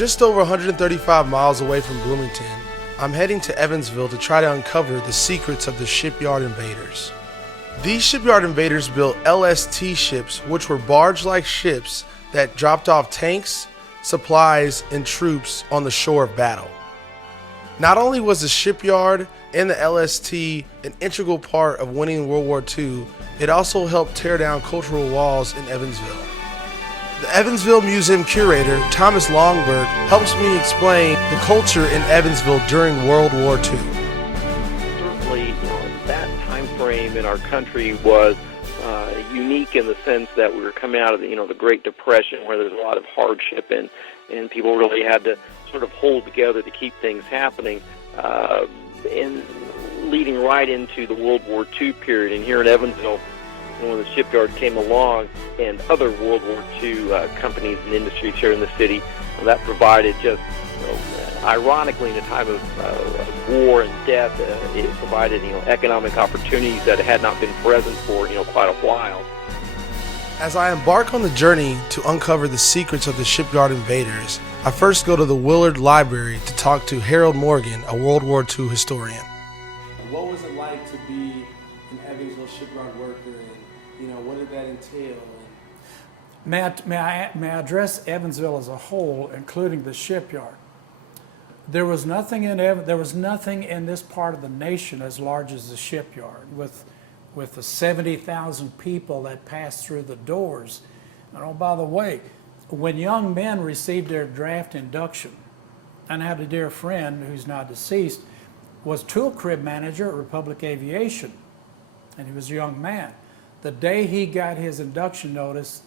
Just over 135 miles away from Bloomington, I'm heading to Evansville to try to uncover the secrets of the Shipyard Invaders. These Shipyard Invaders built LST ships, which were barge-like ships that dropped off tanks, supplies, and troops on the shore of battle. Not only was the shipyard and the LST an integral part of winning World War II, it also helped tear down cultural walls in Evansville. The Evansville Museum curator, Thomas Longberg, helps me explain the culture in Evansville during World War II. Certainly, that time frame in our country was unique in the sense that we were coming out of the Great Depression, where there's a lot of hardship and people really had to sort of hold together to keep things happening, and leading right into the World War II period. And here in Evansville, when the shipyard came along and other World War II companies and industries here in the city, that provided just, ironically, in a time of war and death, it provided, economic opportunities that had not been present for, quite a while. As I embark on the journey to uncover the secrets of the Shipyard Invaders, I first go to the Willard Library to talk to Harold Morgan, a World War II historian. What was it like to be an Evansville shipyard worker, and what did that entail? May I address Evansville as a whole, including the shipyard? There was nothing in this part of the nation as large as the shipyard, with the 70,000 people that passed through the doors. And oh, by the way, when young men received their draft induction, and I had a dear friend who's now deceased, was tool crib manager at Republic Aviation, and he was a young man. The day he got his induction notice,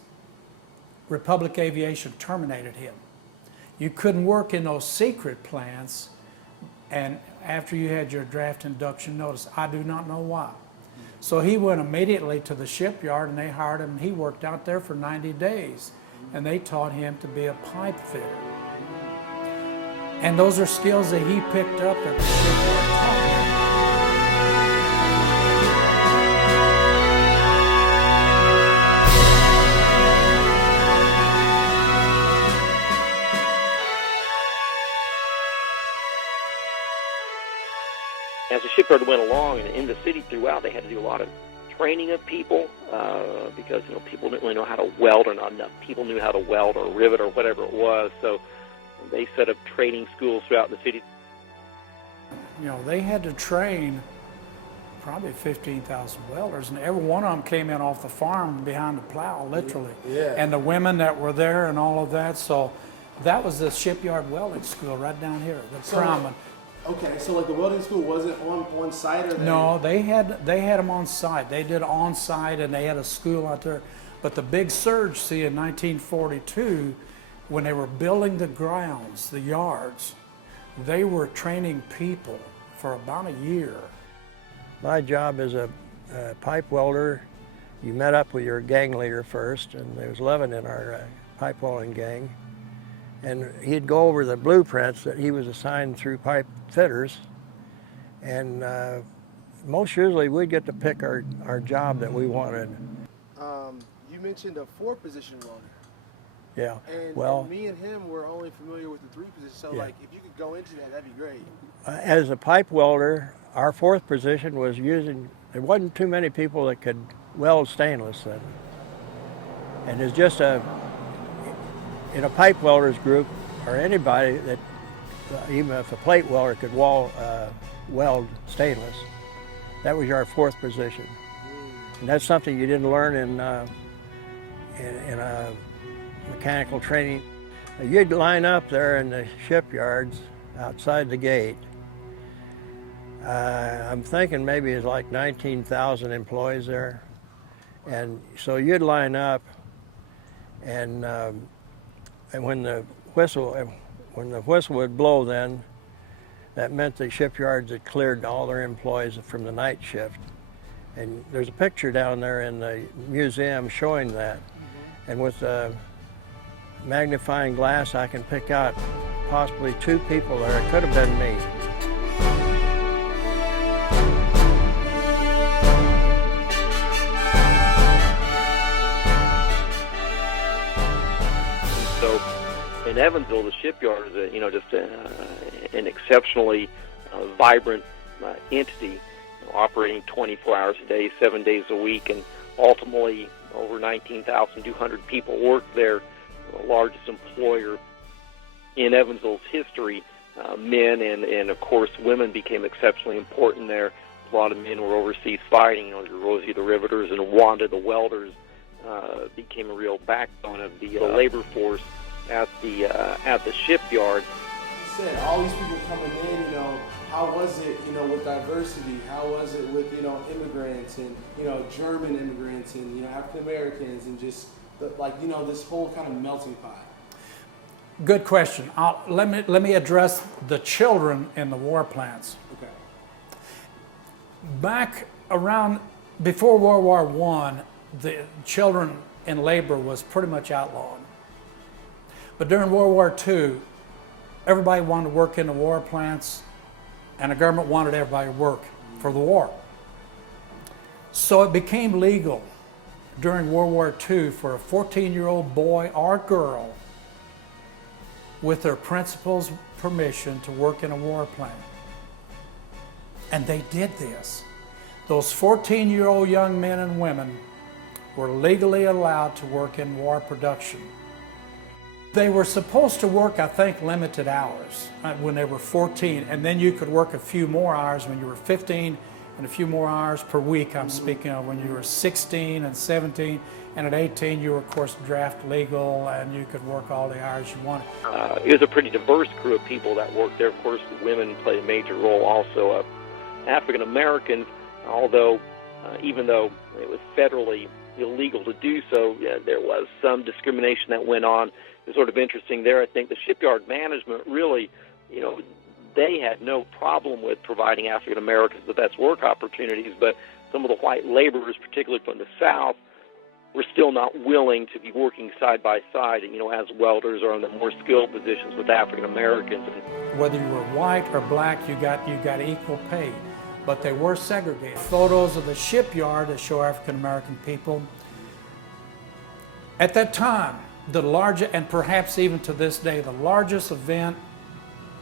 Republic Aviation terminated him. You couldn't work in those secret plants and after you had your draft induction notice. I do not know why. So he went immediately to the shipyard and they hired him, and he worked out there for 90 days. And they taught him to be a pipe fitter. And those are skills that he picked up at the shipyard taught him. As the shipyard went along and in the city throughout, they had to do a lot of training of people because people didn't really know how to weld, or not enough people knew how to weld or rivet or whatever it was. So they set up training schools throughout the city. They had to train probably 15,000 welders, and every one of them came in off the farm behind the plow, literally. Yeah. And the women that were there and all of that. So that was the shipyard welding school right down here, the Promen. Okay, so the welding school wasn't on site, or No, they had them on site. They did on site, and they had a school out there. But the big surge, in 1942, when they were building the grounds, the yards, they were training people for about a year. My job as a pipe welder, you met up with your gang leader first, and there was 11 in our pipe welding gang. And he'd go over the blueprints that he was assigned through pipe fitters, and most usually we'd get to pick our job that we wanted. You mentioned a 4-position welder. Yeah. And me and him were only familiar with the 3-position, so yeah. if you could go into that'd be great. As a pipe welder, our 4th position was there wasn't too many people that could weld stainless then. And it's just in a pipe welders group, or anybody that, even if a plate welder could weld stainless, that was our 4th position. And that's something you didn't learn in mechanical training. You'd line up there in the shipyards outside the gate. I'm thinking maybe it's like 19,000 employees there. And so you'd line up, and when the whistle would blow, then that meant the shipyards had cleared all their employees from the night shift. And there's a picture down there in the museum showing that. And with a magnifying glass, I can pick out possibly 2 people there. It could have been me. So in Evansville, the shipyard is just an exceptionally vibrant entity, operating 24 hours a day, 7 days a week, and ultimately over 19,200 people work there. The largest employer in Evansville's history. Men and of course women became exceptionally important there. A lot of men were overseas fighting. Rosie the Riveters and Wanda the Welders became a real backbone of the labor force at the shipyard. You said all these people coming in, how was it, with diversity? How was it with, immigrants and, German immigrants and, African Americans and just this whole kind of melting pot? Good question. Let me address the children in the war plants. Okay. Back around before World War I, the children in labor was pretty much outlawed. But during World War II, everybody wanted to work in the war plants, and the government wanted everybody to work for the war. So it became legal during World War II for a 14-year-old boy or girl with their principal's permission to work in a war plant. And they did this. Those 14-year-old young men and women were legally allowed to work in war production. They were supposed to work, I think, limited hours when they were 14, and then you could work a few more hours when you were 15 and a few more hours per week, I'm speaking of when you were 16 and 17, and at 18 you were, of course, draft legal and you could work all the hours you wanted. It was a pretty diverse crew of people that worked there. Of course, the women played a major role also. African Americans, although even though it was federally illegal to do so, there was some discrimination that went on. It's sort of interesting there. I think the shipyard management really, they had no problem with providing African Americans the best work opportunities, but some of the white laborers, particularly from the South, were still not willing to be working side by side, as welders or in the more skilled positions with African Americans. Whether you were white or black, you got equal pay, but they were segregated. Photos of the shipyard that show African American people. At that time, the largest, and perhaps even to this day, the largest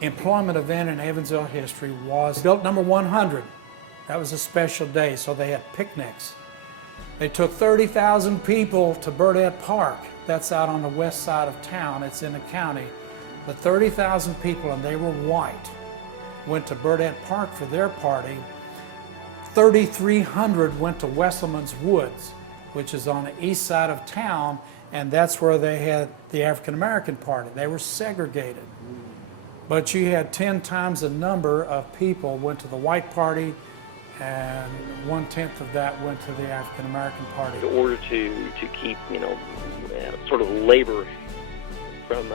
employment event in Evansville history was built number 100. That was a special day, so they had picnics. They took 30,000 people to Burdett Park. That's out on the west side of town. It's in the county. The 30,000 people, and they were white, went to Burdett Park for their party. 3,300 went to Wesselman's Woods, which is on the east side of town, and that's where they had the African American party. They were segregated. But you had 10 times the number of people went to the white party, and 1/10 of that went to the African American party. In order to keep, sort of labor from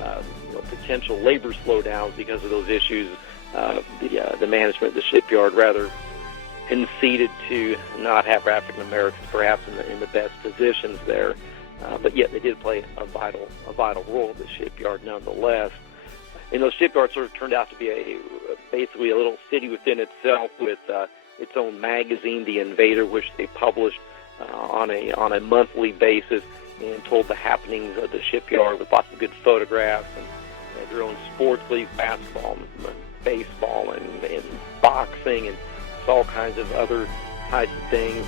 potential labor slowdowns because of those issues, the management of the shipyard rather conceded to not have African Americans perhaps in the best positions there, but yet they did play a vital role at the shipyard nonetheless. And those shipyards sort of turned out to be basically a little city within itself with its own magazine, The Invader, which they published on a monthly basis and told the happenings of the shipyard with lots of good photographs and their own sports league, basketball, and baseball, and boxing, and all kinds of other types of things.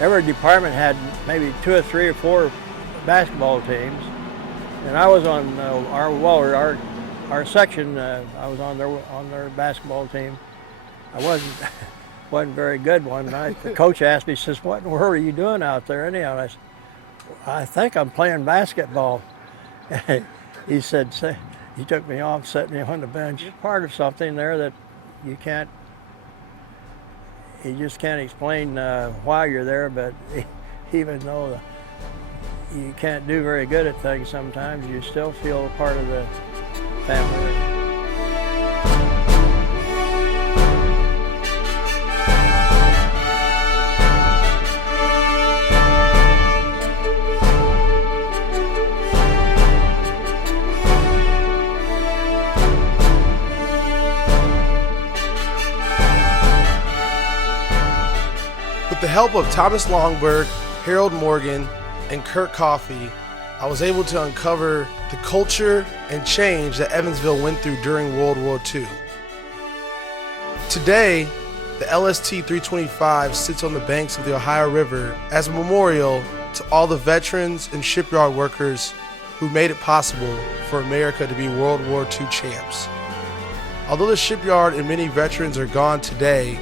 Every department had maybe 2 or 3 or 4 basketball teams, and I was on our section. I was on their basketball team. I wasn't very good one night. The coach asked me, he says, "What in the world are you doing out there anyhow?" And I said, "I think I'm playing basketball." He said, he took me off, set me on the bench. You're part of something there that you just can't explain why you're there, but even though you can't do very good at things sometimes, you still feel a part of the family. With the help of Thomas Longberg, Harold Morgan, and Kurt Coffey, I was able to uncover the culture and change that Evansville went through during World War II. Today, the LST 325 sits on the banks of the Ohio River as a memorial to all the veterans and shipyard workers who made it possible for America to be World War II champs. Although the shipyard and many veterans are gone today,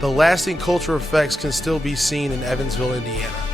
the lasting cultural effects can still be seen in Evansville, Indiana.